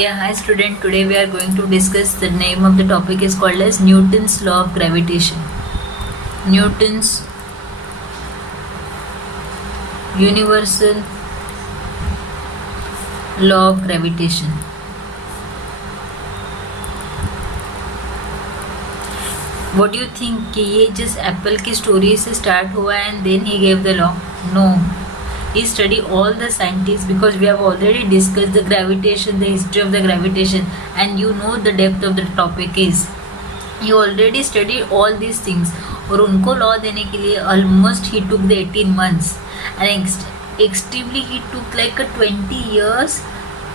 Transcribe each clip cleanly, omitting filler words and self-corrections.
Yeah, hi student. Today we are going to discuss, the name of the topic is called as Newton's law of gravitation. Newton's universal law of gravitation. What do you think कि ये जिस Apple की story से start हुआ and then he gave the law? No. He studied all the scientists because we have already discussed the gravitation, the history of the gravitation, and you know the depth of the topic is. He already studied all these things. और उनको law देने के लिए almost he took the 18 months and extremely he took like a 20 years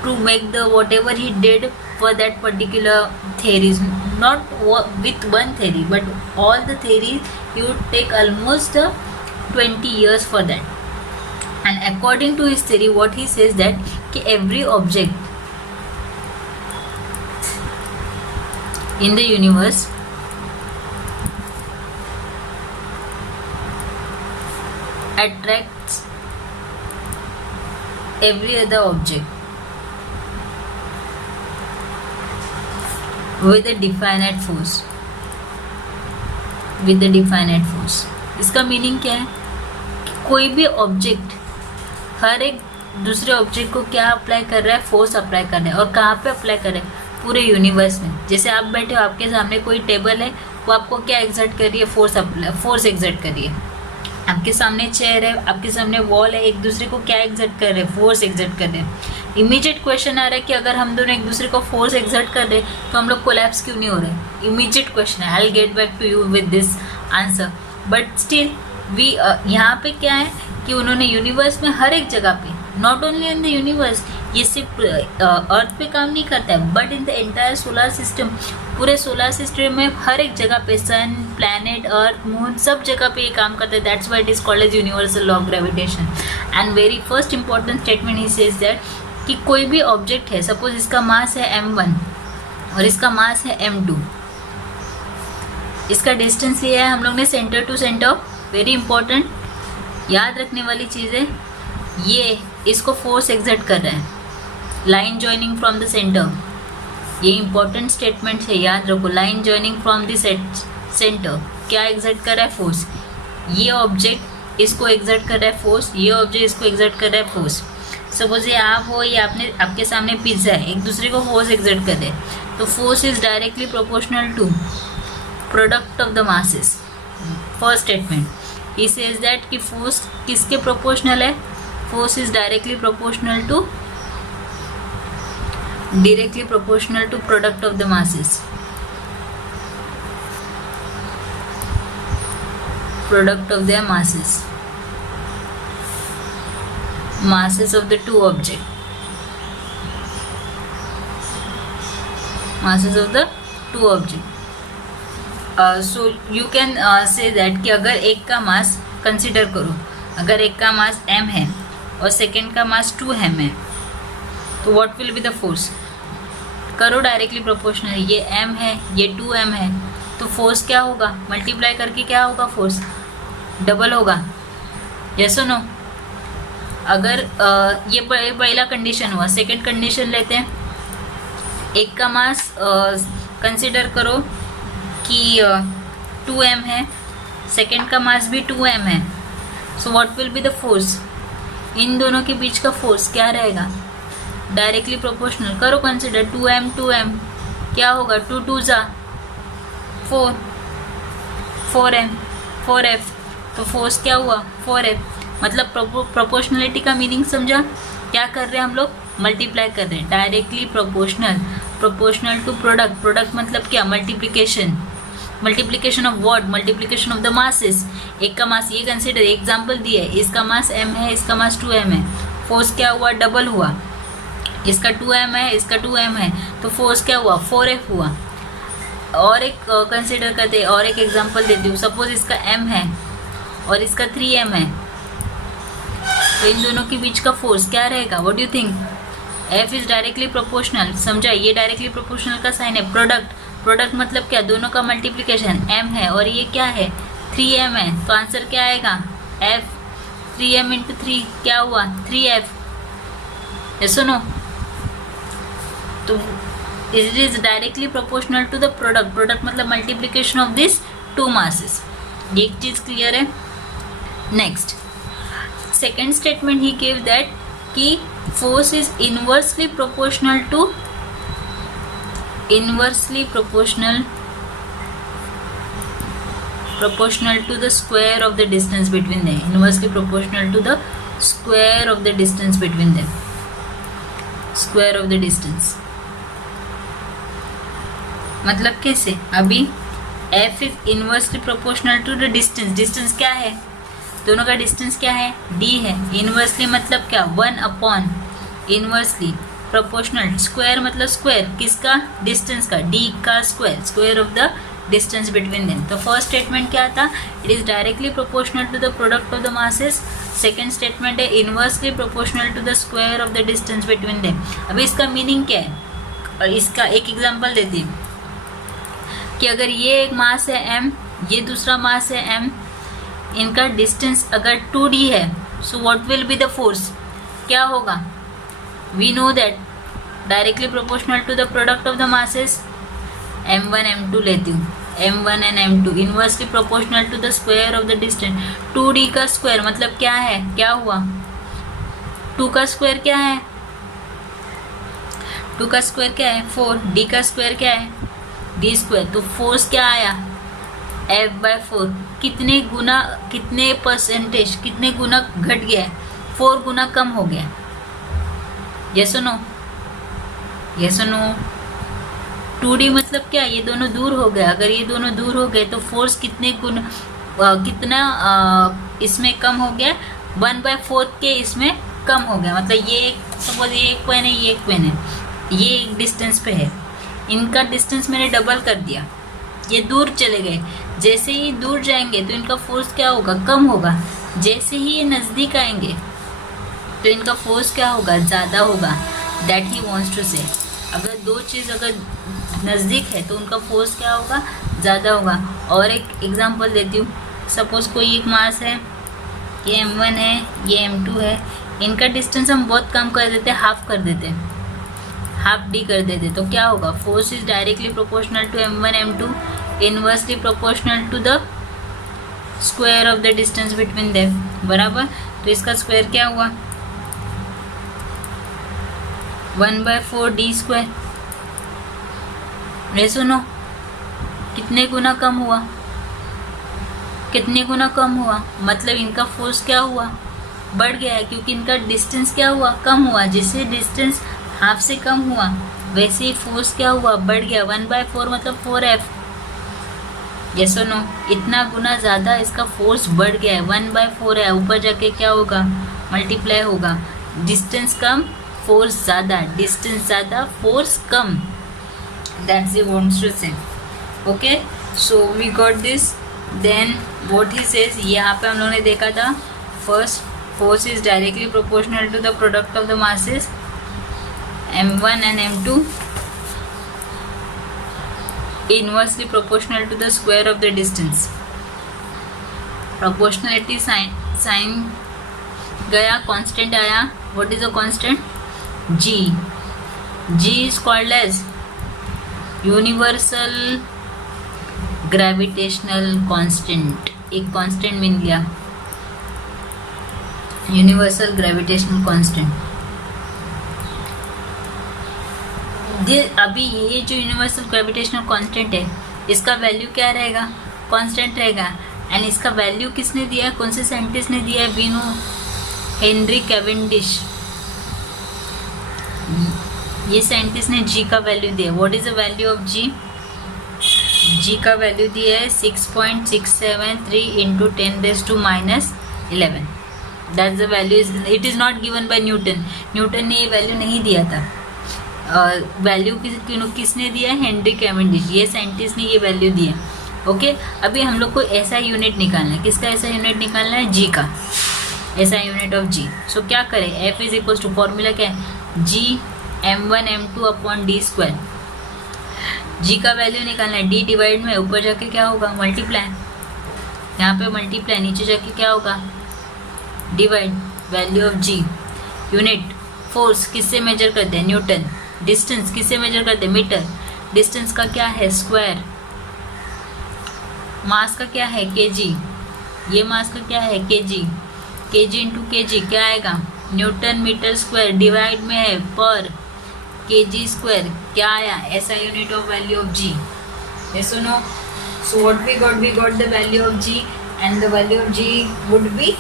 to make the whatever he did for that particular theories. Not with one theory, but all the theories he would take almost 20 years for that. And according to his theory, what he says that कि every object in the universe attracts every other object with a definite force. With a definite force. इसका meaning क्या है? कोई भी object हर एक दूसरे object को क्या अप्लाई कर रहा है? फोर्स अप्लाई कर रहा है. और कहाँ पे अप्लाई कर रहा है? पूरे यूनिवर्स में. जैसे आप बैठे हो, आपके सामने कोई टेबल है, वो आपको क्या एग्जर्ट कर रही है? फोर्स एग्जर्ट कर रही है. आपके सामने चेयर है, आपके सामने वॉल है, एक दूसरे को क्या एग्जर्ट कर रहे हैं? फोर्स एग्जर्ट कर रहे हैं. इमीडिएट क्वेश्चन आ रहा है कि अगर हम दोनों एक दूसरे को फोर्स एग्जर्ट कर रहे हैं तो हम लोग कोलैप्स क्यों नहीं हो रहे? इमीडिएट क्वेश्चन है. I will get back to you with this answer. But still we यहाँ पे क्या है कि उन्होंने यूनिवर्स में हर एक जगह पे, not only in the universe, ये सिर्फ अर्थ पे काम नहीं करता है, but in the entire solar system, पूरे सोलर सिस्टम में हर एक जगह पे, सन, प्लैनेट, अर्थ, मून, सब जगह पे ये काम करता है. That's why it is called as universal law of gravitation. And very first important statement he says that कि कोई भी ऑब्जेक्ट है, सपोज इसका मास है m1 और इसका मास है m2, इसका डिस्टेंस ये है, हम लोग ने centre to centre, very important याद रखने वाली चीज़ है, ये इसको फोर्स एग्जर्ट कर रहा है. Line joining from the centre, ये इंपॉर्टेंट स्टेटमेंट है, याद रखो. Line joining from the centre क्या एग्जर्ट कर रहा है? फोर्स. ये ऑब्जेक्ट इसको एग्जर्ट कर रहा है फोर्स, ये ऑब्जेक्ट इसको एग्जर्ट कर रहा है फोर्स. सपोज ये आप हो, ये आपके सामने पिज्ज़ा है, एक दूसरे को फोर्स एग्जर्ट कर रहे हैं, तो force is directly proportional to product of the masses. First statement he says that कि फोर्स किसके प्रोपोर्शनल है? Force is directly proportional to product of the masses. Product of the masses of the two object. Masses of the two object. So you can say that कि अगर एक का मास consider करो, अगर एक का मास m है और सेकेंड का मास 2m है, तो what will be the force? करो डायरेक्टली प्रोपोर्शनल. ये m है, ये 2m है, तो फोर्स क्या होगा? मल्टीप्लाई करके क्या होगा? फोर्स डबल होगा. यस और नो? अगर ये पहला कंडीशन हुआ. सेकेंड कंडीशन लेते हैं. एक का मास कंसिडर करो कि 2m है, सेकेंड का मास भी 2m है, so what will be the force? इन दोनों के बीच का फोर्स क्या रहेगा? Directly proportional. करो कंसिडर. 2m क्या होगा? 2 2 जा 4, 4m 4f, तो फोर्स क्या हुआ? 4f. मतलब प्रोपोर्शनलिटी का मीनिंग समझा? क्या कर रहे हैं हम लोग? मल्टीप्लाई कर रहे हैं. Directly proportional. Proportional to product. Product मतलब क्या? Multiplication. Multiplication of what? Multiplication of the masses. एक का मास, ये कंसिडर एग्जांपल दिया है, इसका मास m है, इसका मास 2m है, फोर्स क्या हुआ? डबल हुआ. इसका 2m है, इसका 2m है, तो फोर्स क्या हुआ? 4f हुआ. और एक कंसिडर करते हैं, और एक एग्जांपल देती हूँ. सपोज इसका m है और इसका 3m है, तो इन दोनों के बीच का फोर्स क्या रहेगा? What do you think? F is directly proportional. समझा? ये डायरेक्टली प्रोपोर्शनल का साइन है. प्रोडक्ट मतलब क्या? दोनों का मल्टीप्लिकेशन. m है और ये क्या है? 3m है, तो आंसर क्या आएगा? F. 3m इंटू 3 क्या हुआ? 3f. यस और नो? तो it is directly proportional to the product. Product मतलब multiplication of this two masses. एक चीज क्लियर है. Next second statement he give that कि force is inversely proportional to proportional to the square of the distance between them. Inversely proportional to the square of the distance between them. Square of the distance. मतलब कैसे? अभी f is inversely proportional to the distance. Distance क्या है? दोनों का distance क्या है? d है. Inversely मतलब क्या? 1 upon inversely proportional. Square मतलब square किसका? Distance का. d का square. Square of the distance between them. तो फर्स्ट स्टेटमेंट क्या था? It is directly proportional to the product of the masses. Second statement है inversely proportional to the square of the distance between them. अभी इसका meaning क्या है? और इसका एक एग्जांपल देती हूँ कि अगर ये एक मास है m, ये दूसरा मास है m, इनका डिस्टेंस अगर 2d है, so what will be the force? क्या होगा? We know that directly proportional to the product of the masses. m1 m2 लेती हूँ. m1 and m2 inversely proportional to the square of the distance. 2d का square मतलब क्या है? क्या हुआ? 2 का स्क्वायर क्या है? 2 का स्क्वायर क्या है? 4. d का स्क्वायर क्या है? d square. तो फोर्स क्या आया? f/4. कितने गुना, कितने परसेंटेज, कितने गुना घट गया है? 4 गुना कम हो गया. यस और नो? यस और नो? 2d मतलब क्या? ये दोनों दूर हो गए. अगर ये दोनों दूर हो गए तो फोर्स कितने गुना, कितना इसमें कम हो गया? 1/4 के इसमें कम हो गया. मतलब ये सपोज ये एक पेन है, ये एक पेन है, ये एक डिस्टेंस पे है, इनका डिस्टेंस मैंने डबल कर दिया. ये दूर चले गए. जैसे ही दूर जाएंगे तो इनका फोर्स क्या होगा? कम होगा. जैसे ही ये नज़दीक आएंगे तो इनका फोर्स क्या होगा? ज़्यादा होगा. दैट ही वॉन्ट्स टू से. अगर दो चीज़ अगर नज़दीक है तो उनका फोर्स क्या होगा? ज़्यादा होगा. और एक एग्जांपल देती हूँ. सपोज़ कोई एक मास है, ये m1 है, ये m2 है. इनका डिस्टेंस हम बहुत कम कर देते हैं, हाफ कर देते हैं, हाफ d कर देते. तो क्या होगा? Force is directly proportional to m1 m2 inversely proportional to the square of the distance between them. बराबर. तो इसका स्क्वायर क्या हुआ? 1/4 d स्क्वायर. ये सुनो, कितने गुना कम हुआ? कितने गुना कम हुआ? मतलब इनका फोर्स क्या हुआ? बढ़ गया है, क्योंकि इनका डिस्टेंस क्या हुआ? कम हुआ. जिससे डिस्टेंस हाफ से कम हुआ वैसे ही फोर्स क्या हुआ? बढ़ गया. 1/4 मतलब 4f. यस और नो? इतना गुना ज़्यादा इसका फोर्स बढ़ गया है. 1/4 है, ऊपर जाके क्या होगा? मल्टीप्लाई होगा. डिस्टेंस कम, फोर्स ज़्यादा. डिस्टेंस ज़्यादा, फोर्स कम. That's he wants to say. Okay, so we got this. Then what he says, यहाँ पे हम लोगों ने देखा था first, force is directly proportional to the product of the masses m1 and m2 inversely proportional to the square of the distance. Proportionality sign गया, constant आया. What is the constant? G. G is called as universal gravitational constant. एक constant मिल गया, universal gravitational constant. अभी ये जो universal gravitational constant है, इसका value क्या रहेगा? कांस्टेंट रहेगा. एंड इसका वैल्यू किसने दिया है? कौन से साइंटिस्ट ने दिया है? We know, Henry Cavendish. ये साइंटिस्ट ने जी का वैल्यू दिया. What is the value of G? G का वैल्यू दिया है 6.673 into 10⁻⁻11. That's the value. It is not given by Newton. Newton ने ये वैल्यू नहीं दिया था. वैल्यू किसने दिया है? Henry Cavendish. ये साइंटिस्ट ने ये वैल्यू दिया. ओके, अभी हम लोग को ऐसा यूनिट निकालना है. किसका ऐसा यूनिट निकालना है? जी का ऐसा यूनिट ऑफ जी. सो क्या करें? F is equal to, formula क्या है? G m1 m2 upon D square. G का वैल्यू निकालना है. डी डिवाइड में ऊपर जाके क्या होगा? मल्टीप्लाई. यहाँ पे मल्टीप्लाई, नीचे जाके क्या होगा? Divide. Value of G. Unit force किससे मेजर करते हैं? न्यूटन. डिस्टेंस किससे मेजर करते हैं, मीटर, डिस्टेंस का क्या है स्क्वायर, मास का क्या है केजी, ये मास का क्या है केजी, केजी इंटू केजी क्या आएगा न्यूटन मीटर स्क्वायर, डिवाइड में है पर केजी स्क्वायर क्या आया ऐसा unit of value of G, yes or no? So what we got the value of g and the value of g would be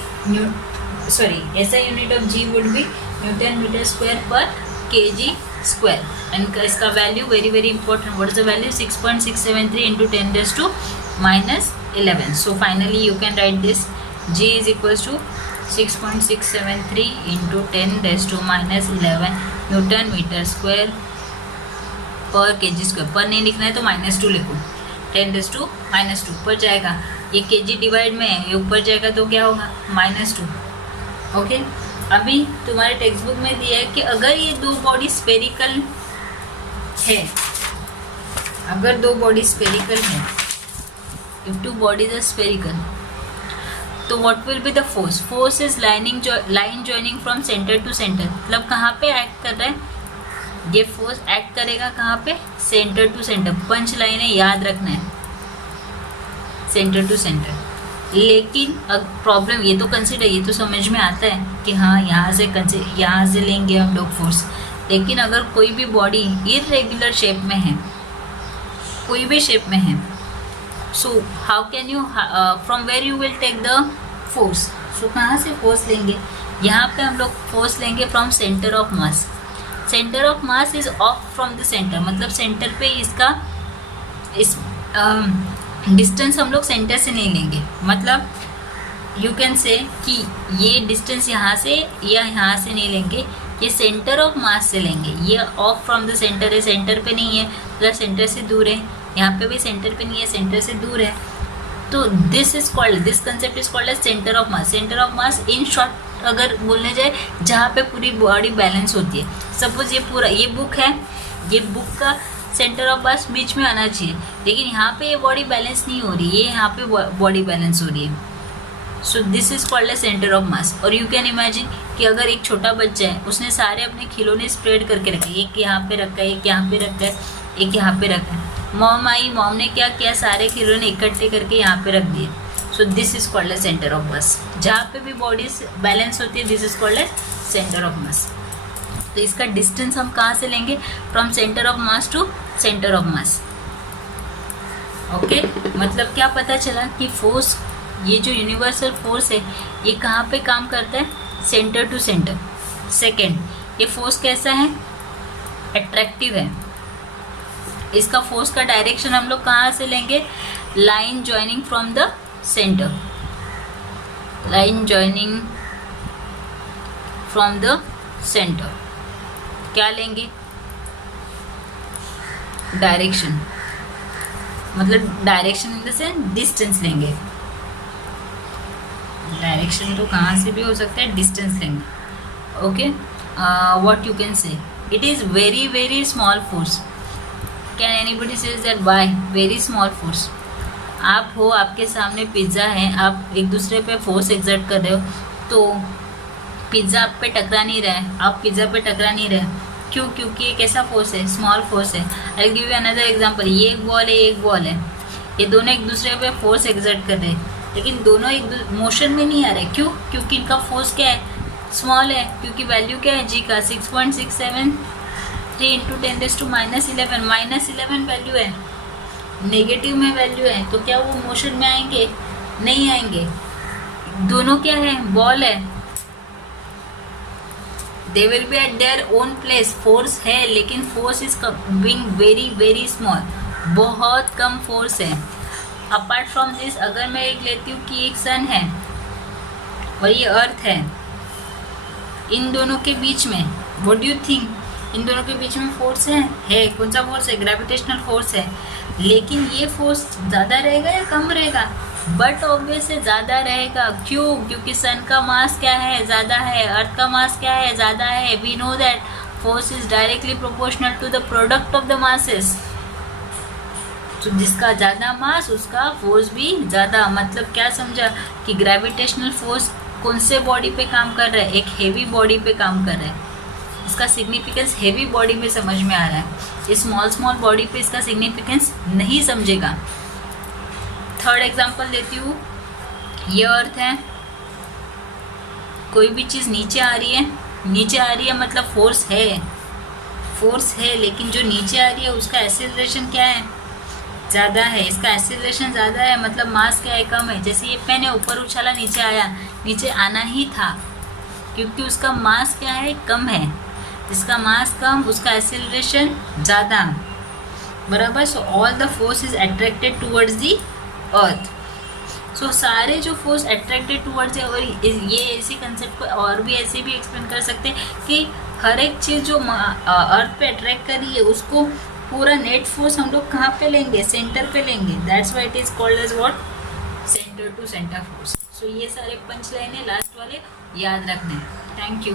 SI unit of g would be Newton meter square per kg square and इसका value very important. What is the value? 6.673 into 10 raised to minus 11. So finally you can write this g is equals to 6.673 into 10 raised to minus 11 Newton meter square per kg square. पर नहीं लिखना है तो -2 लिखो, 10 raised to -2 ऊपर जाएगा, ये kg divide में है, ये ऊपर जाएगा तो क्या होगा -2. ओके अभी तुम्हारे टेक्स्ट बुक में दिया है कि अगर ये दो बॉडी स्फेरिकल है, अगर दो बॉडी स्फेरिकल है, if two bodies are spherical, तो what will be the force? Force is line joining from centre to centre. मतलब कहाँ पे एक्ट कर रहा है ये फोर्स? एक्ट करेगा कहाँ पे? Centre to centre. Punch line है, याद रखना है, सेंटर टू सेंटर. लेकिन अब प्रॉब्लम ये तो कंसिडर, ये तो समझ में आता है कि हाँ यहाँ से लेंगे हम लोग फोर्स. लेकिन अगर कोई भी बॉडी इरेगुलर शेप में है, कोई भी शेप में है, so how can you from where you will take the force? So कहाँ से फोर्स लेंगे? यहाँ पे हम लोग फोर्स लेंगे from centre of mass. Centre of mass is of from the centre, मतलब सेंटर पे इसका डिस्टेंस हम लोग सेंटर से नहीं लेंगे. मतलब यू कैन से कि ये डिस्टेंस यहाँ से या यहाँ से नहीं लेंगे, ये सेंटर ऑफ मास से लेंगे. ये ऑफ फ्रॉम द सेंटर है, सेंटर पे नहीं है, मतलब सेंटर से दूर है. यहाँ पे भी सेंटर पे नहीं है, सेंटर से दूर है. तो this concept is called as centre of mass. Centre of mass in short अगर बोलने जाए जहाँ पे पूरी बॉडी बैलेंस होती है. सपोज ये पूरा ये बुक है, ये बुक का सेंटर ऑफ मास बीच में आना चाहिए, लेकिन यहाँ पे ये बॉडी बैलेंस नहीं हो रही है, ये यहाँ पे बॉडी बैलेंस हो रही है. So this is called as centre of mass. और यू कैन इमेजिन कि अगर एक छोटा बच्चा है, उसने सारे अपने खिलौने स्प्रेड करके रखे, एक यहाँ पे रखा है, एक यहाँ पे रखा है, एक यहाँ पे रखा है. मॉम आई, मॉम ने क्या किया, सारे खिलौने इकट्ठे करके यहाँ पे रख दिए. So this is called as centre of mass. जहाँ पे भी बॉडी बैलेंस होती है, this is called as centre of mass. तो इसका डिस्टेंस हम कहाँ से लेंगे? From centre of mass to centre of mass. Okay मतलब क्या पता चला कि फोर्स, ये जो यूनिवर्सल फोर्स है, ये कहाँ पे काम करता है? Centre to centre. सेकेंड, ये फोर्स कैसा है? अट्रैक्टिव है. इसका फोर्स का डायरेक्शन हम लोग कहाँ से लेंगे? Line joining from the centre. Line joining from the centre क्या लेंगे? डायरेक्शन. मतलब direction in the sense distance लेंगे. डायरेक्शन तो कहाँ से भी हो सकता है, डिस्टेंस लेंगे. Okay what you can say, it is very small force. Can anybody says that why very small force? आप हो, आपके सामने पिज़्ज़ा है, आप एक दूसरे पे फोर्स एक्सर्ट कर रहे हो, तो पिज़्ज़ा आप पे टकरा नहीं रहा है, आप पिज़्ज़ा पे टकरा नहीं रहे. क्यों? क्योंकि एक ऐसा फोर्स है, स्मॉल फोर्स है. I give you another example. ये एक बॉल है, एक बॉल है, ये दोनों एक दूसरे पे फोर्स एक्सर्ट कर रहे हैं, लेकिन दोनों एक मोशन में नहीं आ रहे. क्यों? क्योंकि इनका फोर्स क्या है? स्मॉल है. क्योंकि वैल्यू क्या है जी का? 6.673 इंटू 10 रेज़ टू -11 वैल्यू है, नेगेटिव में वैल्यू है. तो क्या वो मोशन में आएंगे? नहीं आएंगे. दोनों क्या है? बॉल है. They will be eight their own place. Force है, लेकिन force is being very small. बहुत कम फोर्स है. अपार्ट फ्रॉम दिस, अगर मैं एक लेती हूँ कि एक सन है और ये अर्थ है, इन दोनों के बीच में व्हाट डू यू थिंक? इन दोनों के बीच में फोर्स है. कौन सा फोर्स है? ग्रेविटेशनल फोर्स है. लेकिन ये फोर्स ज़्यादा रहेगा या कम रहेगा? बट ऑब्वियस है ज़्यादा रहेगा. क्यों? क्योंकि सन का मास क्या है? ज़्यादा है. अर्थ का मास क्या है? ज़्यादा है. We know that force is directly proportional to the product of the masses. तो जिसका ज़्यादा मास उसका फोर्स भी ज़्यादा. मतलब क्या समझा कि ग्रेविटेशनल फोर्स कौन से बॉडी पे काम कर रहा है? एक हेवी बॉडी पे काम कर रहा है. इसका सिग्निफिकेंस हेवी बॉडी में समझ में आ रहा है, स्मॉल बॉडी पे इसका सिग्निफिकेंस नहीं समझेगा। थर्ड एग्जांपल देती हूँ, ये अर्थ है, कोई भी चीज़ नीचे आ रही है मतलब फोर्स है, लेकिन जो नीचे आ रही है उसका एक्सेलरेशन क्या है, ज़्यादा है। इसका एक्सेलरेशन ज़्यादा है मतलब मास क्या है, कम है। जैसे ये पेन है, ऊपर उछाला, नीचे आया, नीचे आना ही था क्योंकि उसका मास क्या है, कम है। जिसका मास कम उसका एक्सेलरेशन ज़्यादा, बराबर। So all the force is attracted towards the earth. So सारे जो फोर्स अट्रैक्टेड टूवर्ड्स है, और ये इसी कंसेप्ट को और भी ऐसे भी एक्सप्लेन कर सकते हैं कि हर एक चीज़ जो अर्थ पे अट्रैक्ट कर रही है उसको पूरा नेट फोर्स हम लोग कहाँ पे लेंगे, सेंटर पे लेंगे। That's why it is called as what, centre to centre force. So ये सारे पंच लाइन है लास्ट वाले, याद रखना है। Thank you.